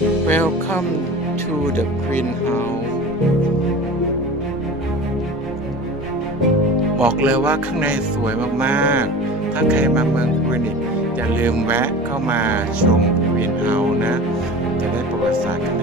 Welcome to the Greenhouse บอกเลยว่าข้างในสวยมากๆ ถ้าใครมาเมืองฟินิกอย่าลืมแวะเข้ามาชมควีนเฮาส์นะวัติศาสตร์